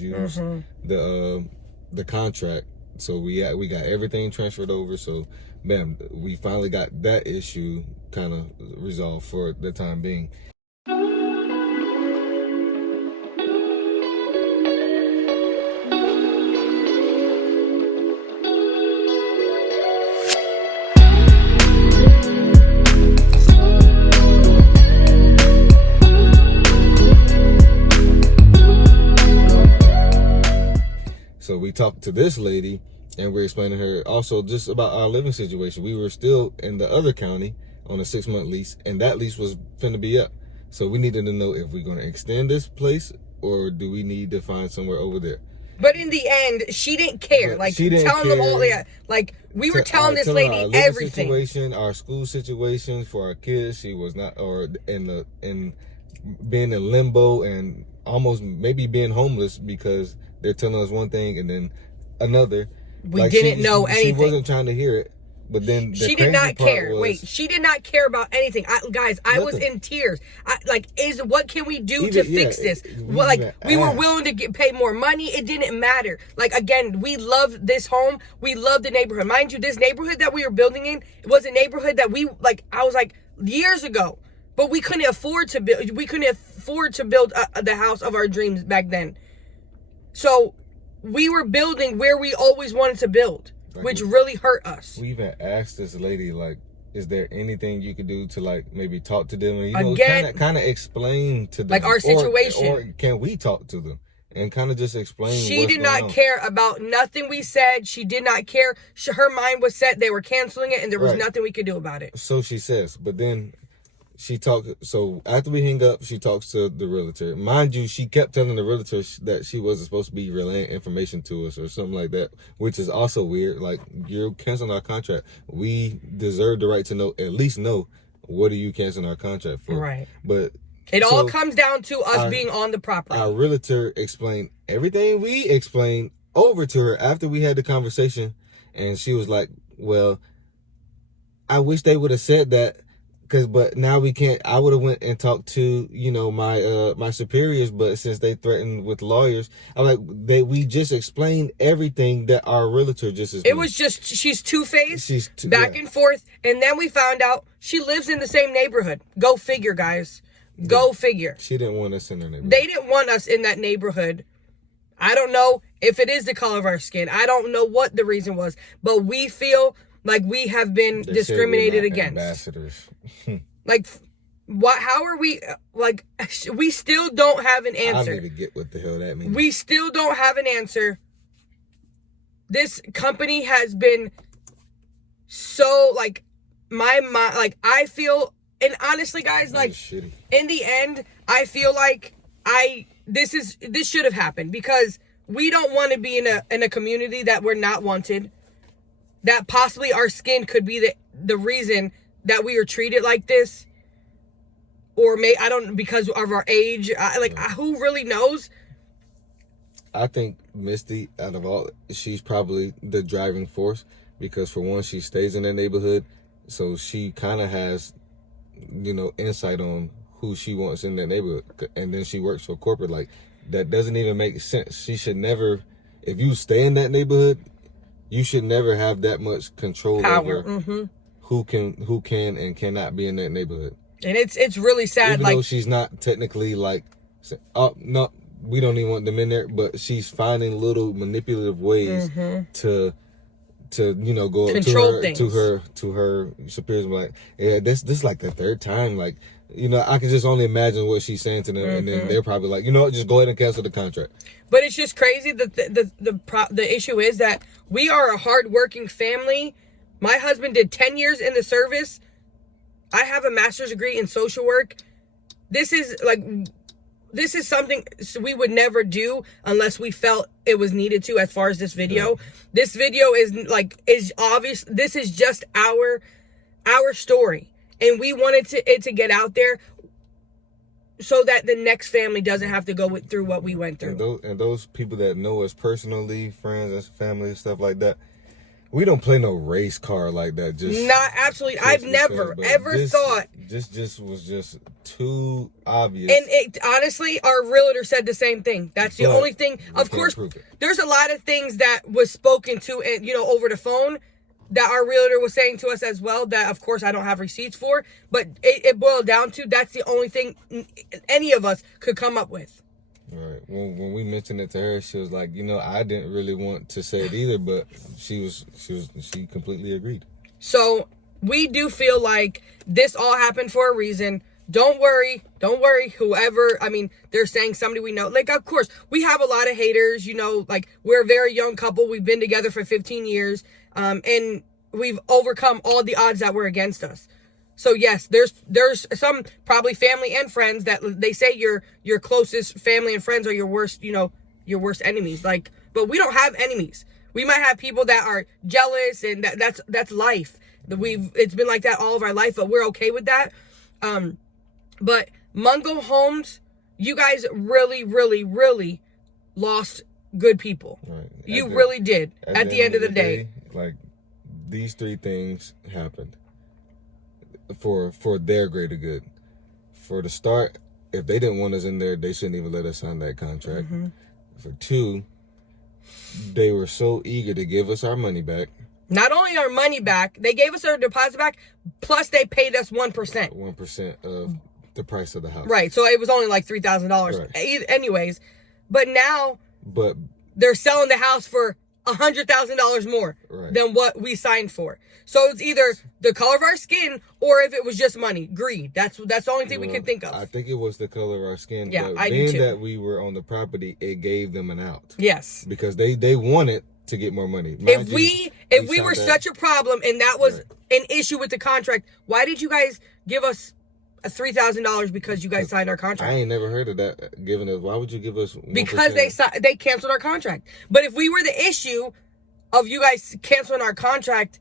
use the contract. So we got everything transferred over. So bam, we finally got that issue kind of resolved for the time being. So we talked to this lady and we're explaining to her also just about our living situation. We were still in the other county on a 6-month lease, and that lease was finna be up. So we needed to know if we're going to extend this place or do we need to find somewhere over there. But in the end, she didn't care. Like, she didn't telling care. Them all, yeah. Like, we were telling this lady our everything. Situation, our school situations for our kids. She was not, or in being in limbo and almost maybe being homeless because they're telling us one thing and then another. We didn't know anything. She wasn't trying to hear it. But then she did not care. She did not care about anything. I was in tears. What can we do to fix this? We were willing to pay more money. It didn't matter. Like, again, we love this home. We love the neighborhood. Mind you, this neighborhood that we were building in was a neighborhood that I was like years ago, but we couldn't afford to build. We couldn't afford to build the house of our dreams back then. So we were building where we always wanted to build. Which really hurt us. We even asked this lady, like, is there anything you could do to, like, maybe talk to them? And, kind of explain to them. Like, our situation. Or can we talk to them? And kind of just explain She did not care about nothing we said. She did not care. Her mind was set. They were canceling it, and there was nothing we could do about it. So she says. But then she talked. So after we hang up, she talks to the realtor. Mind you, she kept telling the realtor that she wasn't supposed to be relaying information to us or something like that, which is also weird. Like, you're canceling our contract. We deserve the right to at least know what are you canceling our contract for. Right. But it all comes down to us being on the property. Our realtor explained everything we explained over to her after we had the conversation. And she was like, well, I wish they would have said that. But now we can't. I would have went and talked to, my superiors, but since they threatened with lawyers, I'm like, we just explained everything that our realtor just explained. It was just, she's two-faced, back and forth, and then we found out she lives in the same neighborhood. Go figure, guys. Go figure. She didn't want us in her neighborhood. They didn't want us in that neighborhood. I don't know if it is the color of our skin. I don't know what the reason was, but we feel like we have been discriminated against. Ambassadors. Like, what? How are we? Like, we still don't have an answer. I need to get what the hell that means. We still don't have an answer. This company has been so, like, my mind. Like, I feel, and honestly, guys, like, in the end, I feel like this should have happened because we don't want to be in a community that we're not wanted. That possibly our skin could be the reason that we are treated like this. Or because of our age. Who really knows? I think Misty, out of all, she's probably the driving force. Because for one, she stays in that neighborhood. So she kind of has, insight on who she wants in that neighborhood. And then she works for corporate. Like, that doesn't even make sense. She should never, if you stay in that neighborhood, you should never have that much control over who can and cannot be in that neighborhood. And it's really sad. Even though she's not technically like, oh no, we don't even want them in there, but she's finding little manipulative ways to go control to her superiors. Like, yeah, this like the third time. Like, I can just only imagine what she's saying to them, and then they're probably like, just go ahead and cancel the contract. But it's just crazy that the issue is that we are a hardworking family. My husband did 10 years in the service. I have a master's degree in social work. This is something we would never do unless we felt it was needed to. As far as this video, yeah. This video is obvious. This is just our story, and we wanted it to get out there so that the next family doesn't have to go through what we went through. And those people that know us personally, friends and family and stuff like that, we don't play no race car like that. Just not absolutely. I've never ever thought. This was just too obvious. And it honestly, our realtor said the same thing. That's the only thing. Of course, there's a lot of things that was spoken to, and over the phone, that our realtor was saying to us as well. That of course I don't have receipts for, but it boiled down to that's the only thing any of us could come up with. Right. When we mentioned it to her, she was like, I didn't really want to say it either, but she completely agreed. So we do feel like this all happened for a reason. Don't worry. Whoever, they're saying somebody we know. Like, of course, we have a lot of haters, like we're a very young couple. We've been together for 15 years. And we've overcome all the odds that were against us. So yes, there's some probably family and friends that they say your closest family and friends are your worst, your worst enemies. Like, but we don't have enemies. We might have people that are jealous, and that's life. It's been like that all of our life, but we're okay with that. But Mungo Homes, you guys really, really, really lost good people. Right. You really did. At the end of the day, like these three things happened for their greater good. For the start, if they didn't want us in there, they shouldn't even let us sign that contract. Mm-hmm. For two, they were so eager to give us our money back. Not only our money back, they gave us our deposit back, plus they paid us 1%. 1% of the price of the house. Right, so it was only like $3,000. Right. Anyways, but now they're selling the house for $100,000 more than what we signed for. So it's either the color of our skin, or if it was just money, greed. That's the only thing we can think of. I think it was the color of our skin. Yeah, but I do too. Being that we were on the property, it gave them an out. Yes, because they wanted to get more money. If we were such a problem and that was an issue with the contract, why did you guys give us $3,000 because you guys signed our contract? I ain't never heard of that. Giving us, why would you give us 1%? Because they canceled our contract. But if we were the issue of you guys canceling our contract,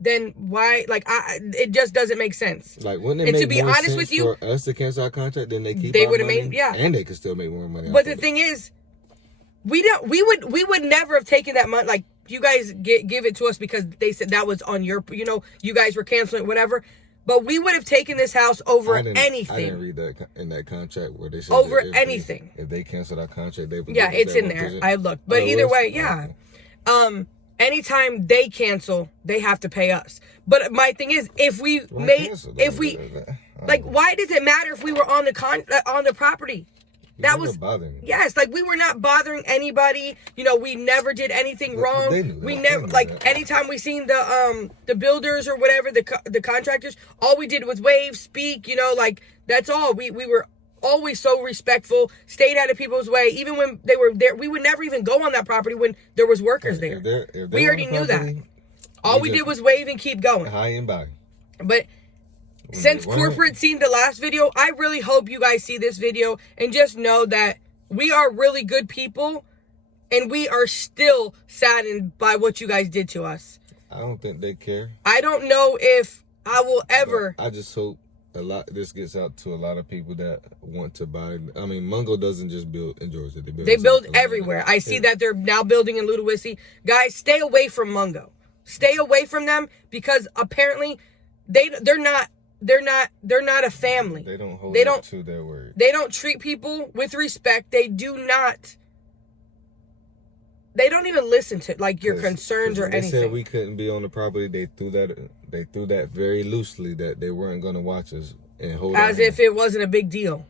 then why? Like, it just doesn't make sense. Like, wouldn't it make more sense for us to cancel our contract than they keep? They would have made, and they could still make more money. But the thing is, we would never have taken that money. Like, you guys give it to us because they said that was on your, you guys were canceling whatever. But we would have taken this house over anything. I didn't read that in that contract where they said over anything. If they canceled our contract, they would. Yeah, it's in there. I looked, but either way, yeah. Anytime they cancel, they have to pay us. But my thing is, why does it matter if we were on the property? That was bothering. Yes, like we were not bothering anybody. We never did anything wrong. We never anytime we seen the builders or whatever, the contractors, all we did was wave, speak. That's all. We were always so respectful, stayed out of people's way. Even when they were there, we would never even go on that property when there was workers there. If we already knew that. All we did was wave and keep going. High and by. But since corporate seen the last video, I really hope you guys see this video and just know that we are really good people and we are still saddened by what you guys did to us. I don't think they care. I don't know if I will ever. But I just hope this gets out to a lot of people that want to buy. Mungo doesn't just build in Georgia. They build everywhere. I see that they're now building in Ludowici. Guys, stay away from Mungo. Stay away from them because apparently they're not a family. They don't hold up to their word. They don't treat people with respect. They don't even listen to your concerns or anything. They said we couldn't be on the property. They threw that very loosely, that they weren't going to watch us and hold as if it wasn't a big deal.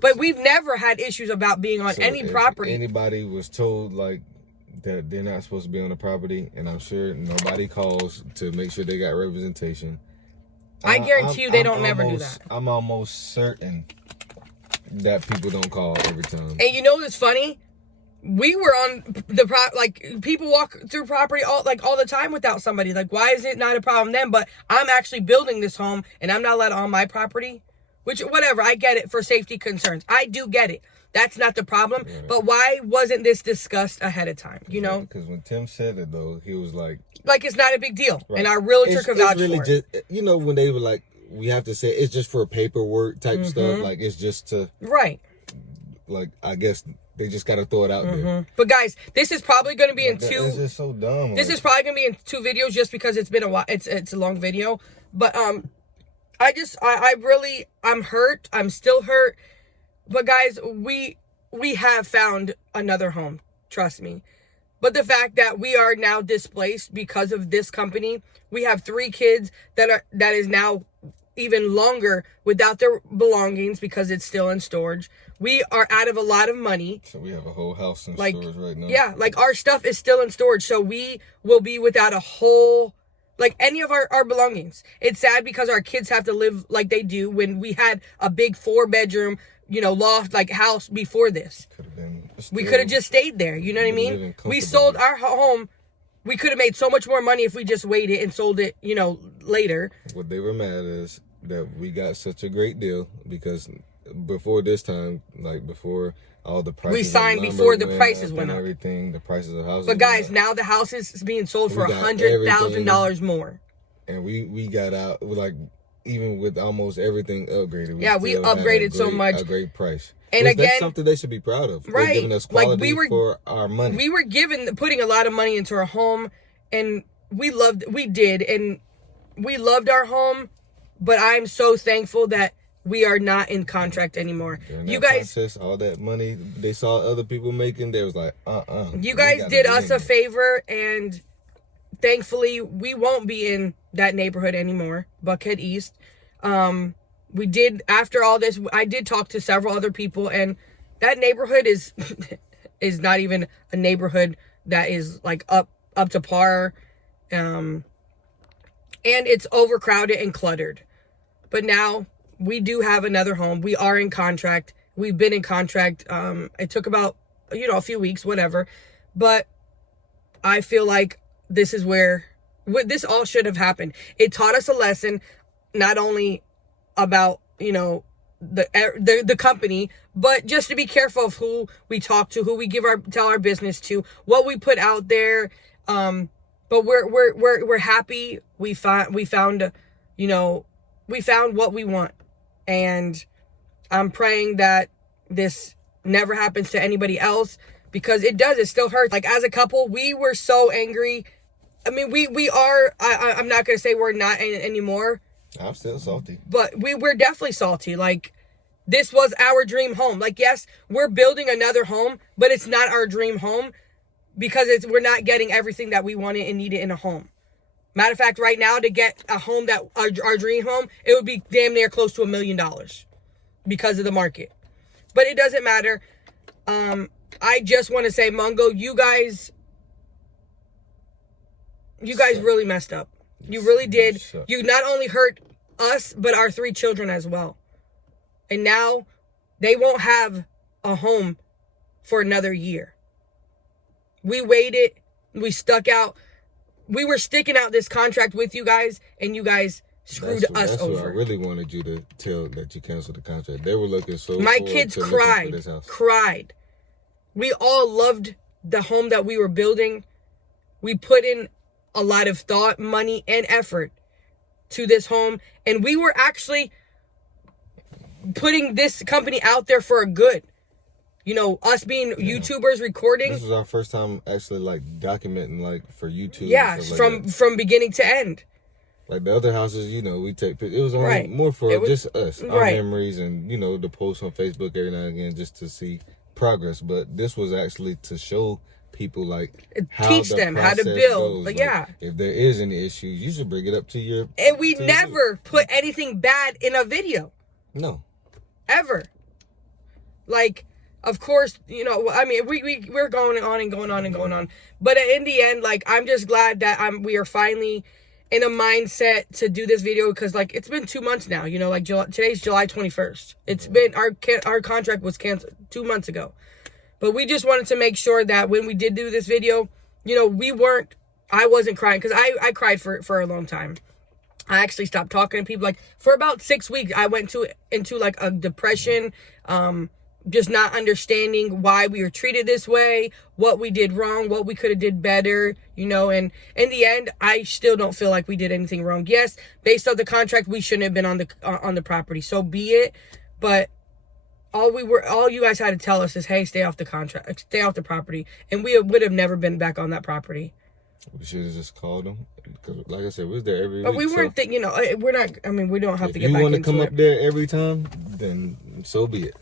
But we've never had issues about being on any property. Anybody was told that they're not supposed to be on the property, and I'm sure nobody calls to make sure they got representation. I guarantee you they don't never do that. I'm almost certain that people don't call every time. And you know what's funny? We were on the people walk through property all the time without somebody. Like, why is it not a problem then? But I'm actually building this home and I'm not allowed on my property. Which, whatever, I get it for safety concerns. I do get it. That's not the problem. Right. But why wasn't this discussed ahead of time? Because when Tim said it, though, he was like it's not a big deal. Right. And our realtor could vouch really for just, it. When they were like, we have to say it's just for paperwork type stuff. Like, it's just to... Right. I guess they just got to throw it out there. But guys, this is probably going to be in two. This is so dumb. This is probably going to be in 2 videos just because it's been a while. It's a long video. But I'm hurt. I'm still hurt. But guys, we have found another home. Trust me. But the fact that we are now displaced because of this company, we have 3 kids that is now even longer without their belongings because it's still in storage. We are out of a lot of money. So we have a whole house in storage right now. Yeah, like our stuff is still in storage. So we will be without a whole, like any of our belongings. It's sad because our kids have to live like they do when we had a big 4-bedroom, loft like house before this. We could have just stayed there. You know what I mean? We sold our home. We could have made so much more money if we just waited and sold it, later. What they were mad is that we got such a great deal because before this time, like before all the prices, we signed before the prices went up. Everything, the prices of houses. But guys, now the house is being sold for $100,000 more. And we got out like even with almost everything upgraded. We upgraded so much. A great price. And again, that's something they should be proud of. Right. They're giving us quality for our money. We were putting a lot of money into our home, and we loved our home, but I'm so thankful that we are not in contract anymore. You guys, all that money they saw other people making, they was like, You guys did us a favor, and thankfully we won't be in that neighborhood anymore, Buckhead East. We did, after all this, I did talk to several other people, and that neighborhood is not even a neighborhood that is like up to par. And it's overcrowded and cluttered. But now we do have another home. We are in contract. We've been in contract. It took about, a few weeks, whatever. But I feel like this is where this all should have happened. It taught us a lesson, not only about, the company, but just to be careful of who we talk to, who we tell our business to, what we put out there. But we're happy. We found what we want. And I'm praying that this never happens to anybody else, because it does. It still hurts. Like, as a couple, we were so angry. I mean, we are, I'm not going to say we're not anymore. I'm still salty. But we're definitely salty. Like, this was our dream home. Like, yes, we're building another home, but it's not our dream home because we're not getting everything that we wanted and needed in a home. Matter of fact, right now, to get a home that our dream home, it would be damn near close to $1 million because of the market. But it doesn't matter. I just want to say, Mungo, you guys really messed up. You really did. You not only hurt us, but our 3 children as well. And now they won't have a home for another year. We waited. We stuck out. We were sticking out this contract with you guys, and you guys screwed us over. What I really wanted you to tell that you canceled the contract. They were looking so. My kids cried. We all loved the home that we were building. We put in a lot of thought, money, and effort to this home, and we were actually putting this company out there for a good. Us being YouTubers recording. This was our first time actually documenting for YouTube. Yeah, from beginning to end. Like the other houses, we take. It was only more for just us, our memories, and the posts on Facebook every now and again just to see progress. But this was actually to show people teach them how to build. If there is any issues, you should bring it up to your. And we never put anything bad in a video. No. Ever. Of course, we're going on and going on and going on. But in the end, I'm just glad that we are finally in a mindset to do this video, because it's been 2 months now. Today's July 21st. It's been our contract was canceled 2 months ago. But we just wanted to make sure that when we did do this video, I wasn't crying, because I cried for a long time. I actually stopped talking to people. For about 6 weeks, I went into a depression, just not understanding why we were treated this way, what we did wrong, what we could have did better, and in the end, I still don't feel like we did anything wrong. Yes, based on the contract, we shouldn't have been on the property, so be it. But all you guys had to tell us is, hey, stay off the contract, stay off the property, and we would have never been back on that property. We should have just called them because, like I said, we was there every But week. we weren't, we're not. I mean, we don't have to get back into it. If you want to come up there every time, then so be it.